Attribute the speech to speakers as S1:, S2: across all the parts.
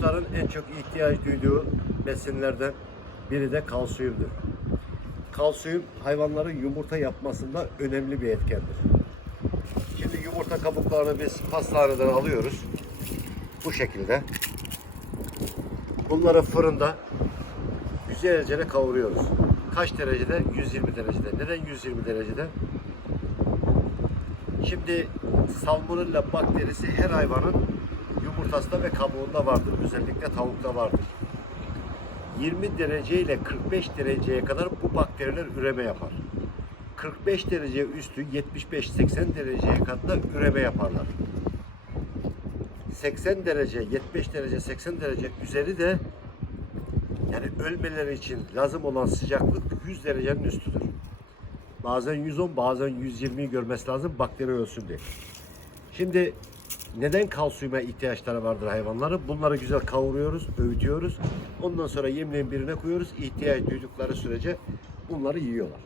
S1: kuşların en çok ihtiyaç duyduğu besinlerden biri de kalsiyumdur. Kalsiyum hayvanların yumurta yapmasında önemli bir etkendir. Şimdi yumurta kabuklarını biz pastaneden alıyoruz. Bu şekilde. Bunları fırında güzelce kavuruyoruz. Kaç derecede? 120 derecede. Neden 120 derecede? Şimdi salmonella bakterisi her hayvanın yumurtasında ve kabuğunda vardır. Özellikle tavukta vardır. 20 derece ile 45 dereceye kadar bu bakteriler üreme yapar. 45 derece üstü 75-80 dereceye kadar da üreme yaparlar. 80 derece, 75 derece, 80 derece üzeri de yani ölmeleri için lazım olan sıcaklık 100 derecenin üstüdür. Bazen 110, bazen 120'yi görmesi lazım bakteri ölsün diye. Şimdi neden kalsiyuma ihtiyaçları vardır hayvanların? Bunları güzel kavuruyoruz, öğütüyoruz. Ondan sonra yemleğin birine koyuyoruz. İhtiyaç duydukları sürece bunları yiyorlar.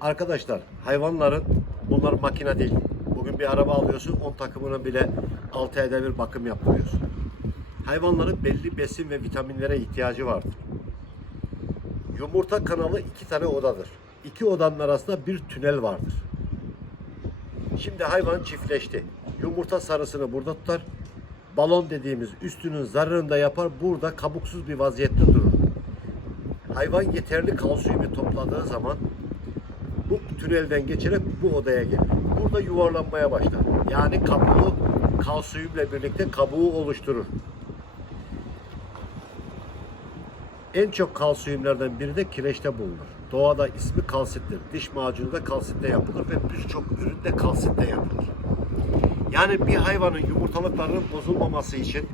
S1: Arkadaşlar hayvanların bunlar makine değil. Bugün bir araba alıyorsun 10 takımına bile 6 ayda bir bakım yaptırıyorsun. Hayvanların belli besin ve vitaminlere ihtiyacı vardır. Yumurta kanalı iki tane odadır. İki odanın arasında bir tünel vardır. Şimdi hayvan çiftleşti. Yumurta sarısını burada tutar. Balon dediğimiz üstünün zararını da yapar. Burada kabuksuz bir vaziyette durur. Hayvan yeterli kalsiyumu topladığı zaman bu tünelden geçerek bu odaya gelir. Burada yuvarlanmaya başlar. Yani kabuğu kalsiyumla birlikte kabuğu oluşturur. En çok kalsiyumlardan biri de kireçte bulunur. Doğada ismi kalsittir. Diş macunu da kalsitle yapılır ve birçok ürün de kalsitle yapılır. Yani bir hayvanın yumurtalıklarının bozulmaması için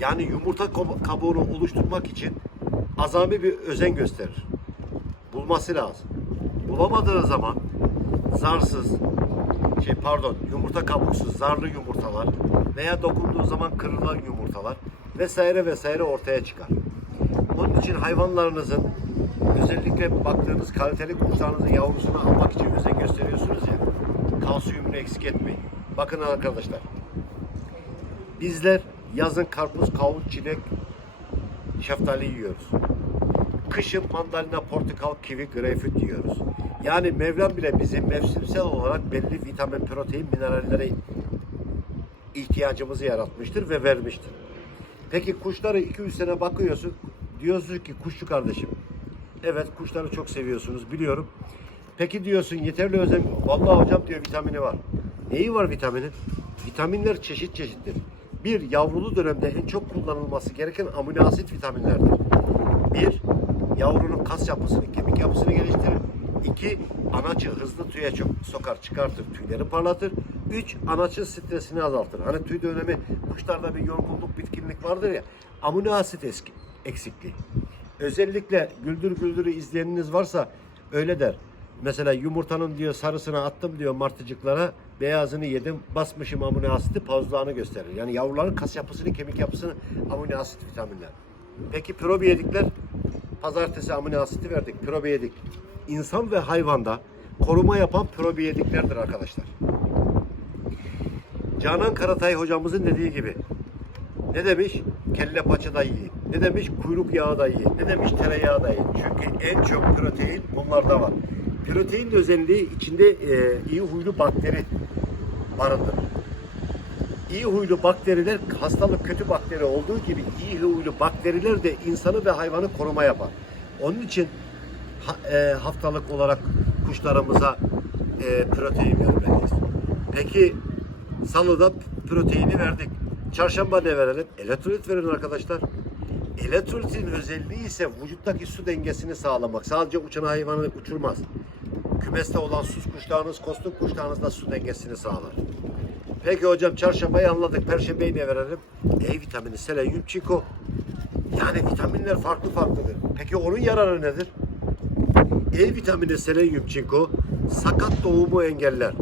S1: yani yumurta kab- kabuğunu oluşturmak için azami bir özen gösterir. Bulması lazım. Bulamadığı zaman zarsız, şey pardon yumurta kabuksuz zarlı yumurtalar veya dokunduğu zaman kırılan yumurtalar vesaire vesaire ortaya çıkar. Onun için hayvanlarınızın özellikle baktığınız kaliteli kuşlarınızın yavrusunu almak için özen gösteriyorsunuz ya. Kalsiyumunu eksik etmeyin. Bakın arkadaşlar. Bizler yazın karpuz, kavun, çilek, şeftali yiyoruz. Kışın mandalina, portakal, kivi, greyfurt yiyoruz. Yani Mevlam bile bizi mevsimsel olarak belli vitamin, protein, minerallere ihtiyacımızı yaratmıştır ve vermiştir. Peki kuşları 2-3 sene bakıyorsun. Diyorsun ki kuşçu kardeşim. Evet kuşları çok seviyorsunuz biliyorum. Peki diyorsun yeterli özen. Vallahi hocam diyor vitamini var. Neyi var vitamini? Vitaminler çeşit çeşittir. Bir yavrulu dönemde en çok kullanılması gereken amino asit vitaminlerdir. Bir yavrunun kas yapısını, kemik yapısını geliştirir. İki anaçı hızlı tüye çok sokar, çıkartır, tüyleri parlatır. Üç anaçın stresini azaltır. Hani tüy dönemi kuşlarda bir yorgunluk, bitkinlik vardır ya. Amino asit eski, eksikliği. Özellikle güldür güldürü izleyeniniz varsa öyle der. Mesela yumurtanın diyor sarısını attım diyor martıcıklara. Beyazını yedim basmışım amino asiti pauzlarını gösterir. Yani yavruların kas yapısını, kemik yapısını amino asit vitaminler. Peki probiyedikler pazartesi amino asiti verdik. Probiyedik. İnsan ve hayvanda koruma yapan probiyediklerdir arkadaşlar. Canan Karatay hocamızın dediği gibi ne demiş? Kelle paça da iyi. Ne demiş? Kuyruk yağı da iyi. Ne demiş? Tereyağı da iyi. Çünkü en çok protein bunlarda var. Protein özelliği içinde e, iyi huylu bakteri barındırır. İyi huylu bakteriler hastalık kötü bakteri olduğu gibi iyi huylu bakteriler de insanı ve hayvanı koruma yapar. Onun için ha- e, haftalık olarak kuşlarımıza e, protein vermeliyiz. Peki salıda proteini verdik. Çarşamba ne verelim? Elektrolit verin arkadaşlar. Elektrolitin özelliği ise vücuttaki su dengesini sağlamak. Sadece uçan hayvanı uçurmaz. Kümeste olan sus kuşlarınız, kostuk kuşlarınız da su dengesini sağlar. Peki hocam çarşambayı anladık. Perşembeyi ne verelim? E vitamini, selenyum, çiko. Yani vitaminler farklı farklıdır. Peki onun yararı nedir? E vitamini, selenyum, çinko sakat doğumu engeller.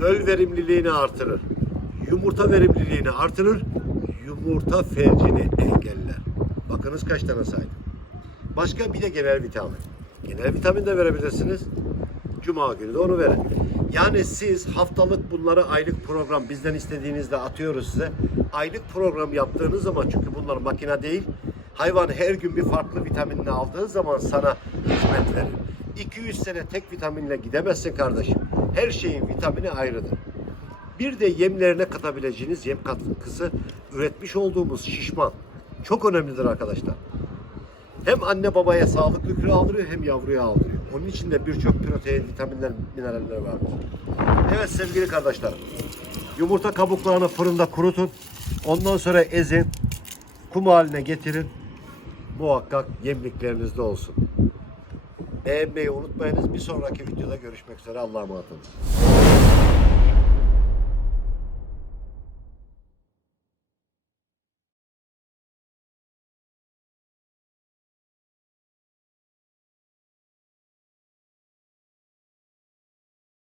S1: Döl verimliliğini artırır. Yumurta verimliliğini artırır. Yumurta felcini engeller. Bakınız kaç tane saydım. Başka bir de genel vitamin. Genel vitamin de verebilirsiniz. Cuma günü de onu verin. Yani siz haftalık bunları aylık program bizden istediğinizde atıyoruz size. Aylık program yaptığınız zaman çünkü bunlar makine değil. Hayvan her gün bir farklı vitaminini aldığı zaman sana hizmet verir. 200 sene tek vitaminle gidemezsin kardeşim. Her şeyin vitamini ayrıdır. Bir de yemlerine katabileceğiniz yem katkısı üretmiş olduğumuz şişman. Çok önemlidir arkadaşlar. Hem anne babaya sağlıklı kilo aldırıyor hem yavruya aldırıyor. Onun içinde birçok protein, vitaminler, mineraller vardır. Evet sevgili kardeşlerim. Yumurta kabuklarını fırında kurutun. Ondan sonra ezin. Kum haline getirin. Muhakkak yemliklerinizde olsun. Beğenmeyi unutmayınız. Bir sonraki videoda görüşmek üzere. Allah'a emanet olun.